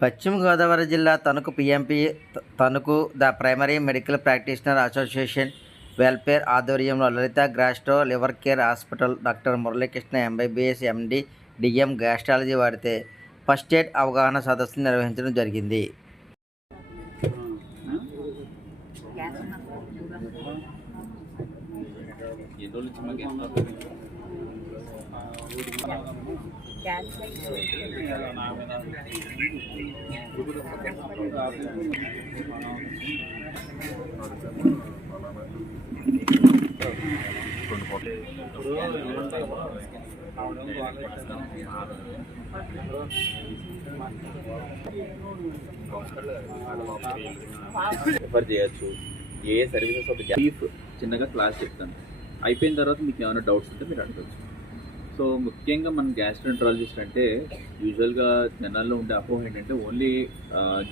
పశ్చిమ గోదావరి జిల్లా Tanuku PMP Tanuku the primary medical practitioner association welfare ఆధ్వర్యంలో Lalitha gastro liver care hospital doctor Muralikrishna MBBS MD DM gastrology వాడితే first aid అవగాహన సదస్సును నిర్వహించడం జరిగింది. ప్రిఫర్ రిఫర్ చేయొచ్చు. ఏ ఏ సర్వీసెస్ ఒక బ్రీఫ్ చిన్నగా క్లాస్ చెప్తాను. అయిపోయిన తర్వాత మీకు ఏమైనా డౌట్స్ ఉంటే మీరు అడగచ్చు. సో ముఖ్యంగా మన గ్యాస్ట్రెంట్రాలజిస్ట్ అంటే యూజువల్గా జనాల్లో ఉండే అపోహ ఏంటంటే ఓన్లీ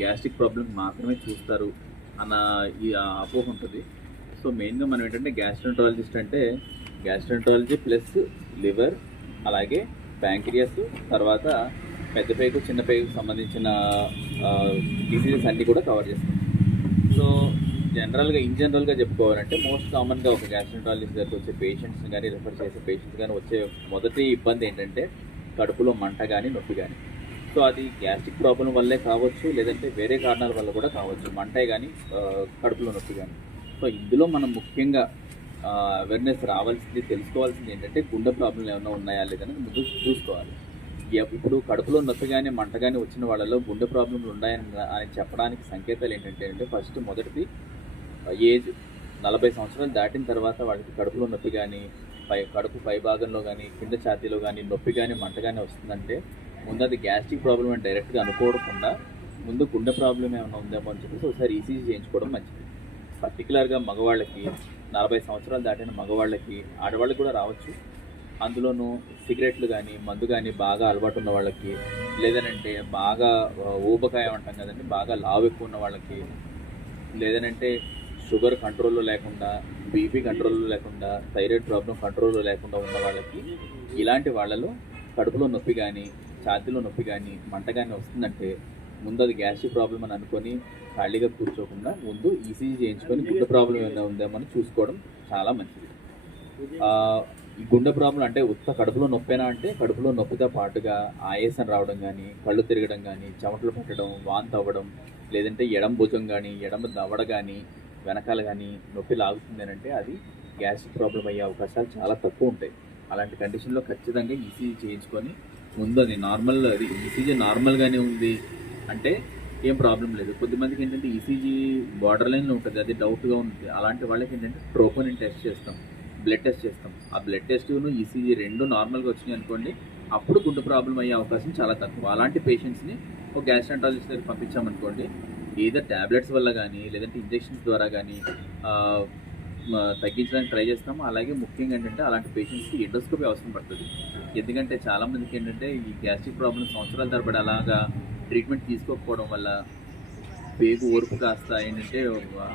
గ్యాస్ట్రిక్ ప్రాబ్లమ్ మాత్రమే చూస్తారు అన్న ఈ అపోహ ఉంటుంది. సో మెయిన్గా మనం ఏంటంటే గ్యాస్ట్రెంట్రాలజిస్ట్ అంటే గ్యాస్ట్రెంట్రాలజీ ప్లస్ లివర్ అలాగే ప్యాంక్రియాస్ తర్వాత పెద్ద పేగు చిన్న పేగుకు సంబంధించిన డిసీజెస్ అన్నీ కూడా కవర్ చేస్తాం. సో జనరల్గా ఇన్ జనరల్గా చెప్పుకోవాలంటే మోస్ట్ కామన్గా ఒక గ్యాస్ట్రెంటాలజిస్ట్ దగ్గరికి వచ్చే పేషెంట్స్ కానీ రిఫర్ చేసే పేషెంట్స్ కానీ వచ్చే మొదటి ఇబ్బంది ఏంటంటే కడుపులో మంట కానీ నొప్పి కానీ సో అది గ్యాస్ట్రిక్ ప్రాబ్లం వల్లే కావచ్చు లేదంటే వేరే కారణాల వల్ల కూడా కావచ్చు మంటే కానీ కడుపులో నొప్పి కానీ సో ఇందులో మనం ముఖ్యంగా అవేర్నెస్ రావాల్సింది తెలుసుకోవాల్సింది ఏంటంటే గుండె ప్రాబ్లం ఏమైనా ఉన్నాయా లేదని ముందు చూసుకోవాలి. ఇప్పుడు కడుపులో నొప్పి కానీ మంట కానీ వచ్చిన వాళ్ళలో గుండె ప్రాబ్లంలు ఉన్నాయని అని చెప్పడానికి సంకేతాలు ఏంటంటే అంటే ఫస్ట్ మొదటిది ఏజ్ నలభై సంవత్సరాలు దాటిన తర్వాత వాళ్ళకి కడుపులో నొప్పి కానీ పై కడుపు పై భాగంలో కానీ కింద ఛాతీలో కానీ నొప్పి కానీ మంట కానీ వస్తుందంటే ముందు అది గ్యాస్ట్రిక్ ప్రాబ్లం అని డైరెక్ట్గా అనుకోకుండా ముందు గుండె ప్రాబ్లం ఏమైనా ఉందేమో అని చెప్పేసి ఒకసారి ఈసీజీ చేయించుకోవడం మంచిది. పర్టికులర్గా మగవాళ్ళకి నలభై సంవత్సరాలు దాటిన మగవాళ్ళకి ఆడవాళ్ళకి కూడా రావచ్చు. అందులోనూ సిగరెట్లు కానీ మందు కానీ బాగా అలవాటు ఉన్న వాళ్ళకి లేదనంటే బాగా ఊబకాయం అంటాం కదండి బాగా లావు ఎక్కువ ఉన్న వాళ్ళకి లేదనంటే షుగర్ కంట్రోల్లో లేకుండా బీపీ కంట్రోల్లో లేకుండా థైరాయిడ్ ప్రాబ్లం కంట్రోల్లో లేకుండా ఉన్న వాళ్ళకి ఇలాంటి వాళ్ళలో కడుపులో నొప్పి కానీ ఛాతీలో నొప్పి కానీ మంట కానీ వస్తుందంటే ముందు అది గ్యాస్ట్రిక్ ప్రాబ్లం అని అనుకొని ఖాళీగా కూర్చోకుండా ముందు ఈసీజీ చేయించుకొని గుండె ప్రాబ్లం ఏమైనా ఉందేమో చూసుకోవడం చాలా మంచిది. ఈ గుండె ప్రాబ్లం అంటే ఉత్త కడుపులో నొప్పేనా అంటే కడుపులో నొప్పితో పాటుగా ఆయాసం రావడం కానీ కళ్ళు తిరగడం కానీ చెమటలు పట్టడం వాంతి అవ్వడం లేదంటే ఎడం భుజం కానీ ఎడమ దవడ కానీ వెనకాల కానీ నొప్పి లాగుతుంది అని అంటే అది గ్యాస్ట్రిక్ ప్రాబ్లం అయ్యే అవకాశాలు చాలా తక్కువ ఉంటాయి. అలాంటి కండిషన్లో ఖచ్చితంగా ఈసీజీ చేయించుకొని ముందు అది నార్మల్ అది ఈసీజీ నార్మల్గానే ఉంది అంటే ఏం ప్రాబ్లం లేదు. కొద్దిమందికి ఏంటంటే ఈసీజీ బార్డర్ లైన్లో ఉంటుంది అది డౌట్గా ఉంటుంది. అలాంటి వాళ్ళకి ఏంటంటే ట్రోపోనిన్ టెస్ట్ చేస్తాం బ్లడ్ టెస్ట్ చేస్తాం. ఆ బ్లడ్ టెస్ట్ను ఈసీజీ రెండు నార్మల్గా వచ్చినాయి అనుకోండి అప్పుడు గుండె ప్రాబ్లం అయ్యే అవకాశం చాలా తక్కువ. అలాంటి పేషెంట్స్ని ఒక గ్యాస్ట్రాంటాలజిస్ట్ దగ్గర పంపించామనుకోండి ఏదో ట్యాబ్లెట్స్ వల్ల కానీ లేదంటే ఇంజెక్షన్స్ ద్వారా కానీ తగ్గించడానికి ట్రై చేస్తాము. అలాగే ముఖ్యంగా ఏంటంటే అలాంటి పేషెంట్స్కి ఎండోస్కోపీ అవసరం పడుతుంది. ఎందుకంటే చాలామందికి ఏంటంటే ఈ గ్యాస్ట్రిక్ ప్రాబ్లమ్ సంవత్సరాల తరబడి అలాగా ట్రీట్మెంట్ తీసుకోకపోవడం వల్ల పేగు ఓర్పు కాస్త ఏంటంటే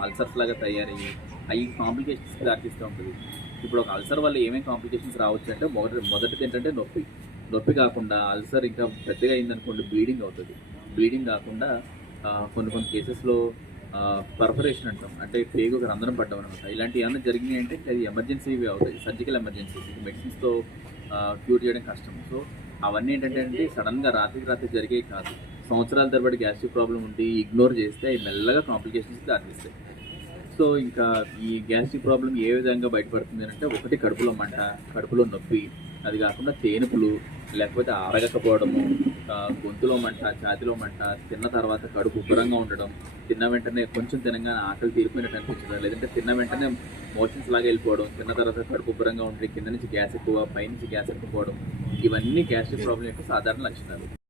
అల్సర్స్ లాగా తయారయ్యి అవి కాంప్లికేషన్స్కి దారితీస్తూ ఉంటుంది. ఇప్పుడు ఒక అల్సర్ వల్ల ఏమేమి కాంప్లికేషన్స్ రావచ్చు అంటే మొదటి మొదటిది ఏంటంటే నొప్పి. నొప్పి కాకుండా అల్సర్ ఇంకా పెద్దగా అయిందనుకోండి బ్లీడింగ్ అవుతుంది. బ్లీడింగ్ కాకుండా కొన్ని కొన్ని కేసెస్లో పర్ఫరేషన్ అంటాం. అంటే పేగుకి రంధ్రం పడ్డం అనమాట ఇలాంటివి ఏమైనా జరిగినాయి అంటే అది ఎమర్జెన్సీవి అవుతాయి. సర్జికల్ ఎమర్జెన్సీస్ మెడిసిన్స్తో క్యూర్ చేయడం కష్టం. సో అవన్నీ ఏంటంటే అంటే సడన్గా రాత్రికి రాత్రి జరిగేవి కాదు. సంవత్సరాల తరబడి గ్యాస్ట్రిక్ ప్రాబ్లం ఉండి ఇగ్నోర్ చేస్తే అవి మెల్లగా కాంప్లికేషన్స్ దారిస్తాయి సో ఇంకా ఈ గ్యాస్ట్రిక్ ప్రాబ్లం ఏ విధంగా బయటపడుతుంది అంటే ఒకటి కడుపులో మంట కడుపులో నొప్పి. అది కాకుండా తేనుపులు లేకపోతే ఆరగకపోవడము గొంతులో మంట ఛాతిలో మంట తిన్న తర్వాత కడుపు ఉబ్బరంగా ఉండడం తిన్న వెంటనే కొంచెం తినగానే ఆకలి తీరిపోయినట్టు అనిపించడం లేదంటే తిన్న వెంటనే మోషన్స్ లాగా వెళ్ళిపోవడం తిన్న తర్వాత కడుపు ఉబ్బరంగా ఉండి కింద నుంచి గ్యాస్ ఎక్కువ పైనుంచి గ్యాస్ ఎక్కువ ఇవన్నీ గ్యాస్ట్రిక్ ప్రాబ్లం యొక్క సాధారణ లక్షణాలు.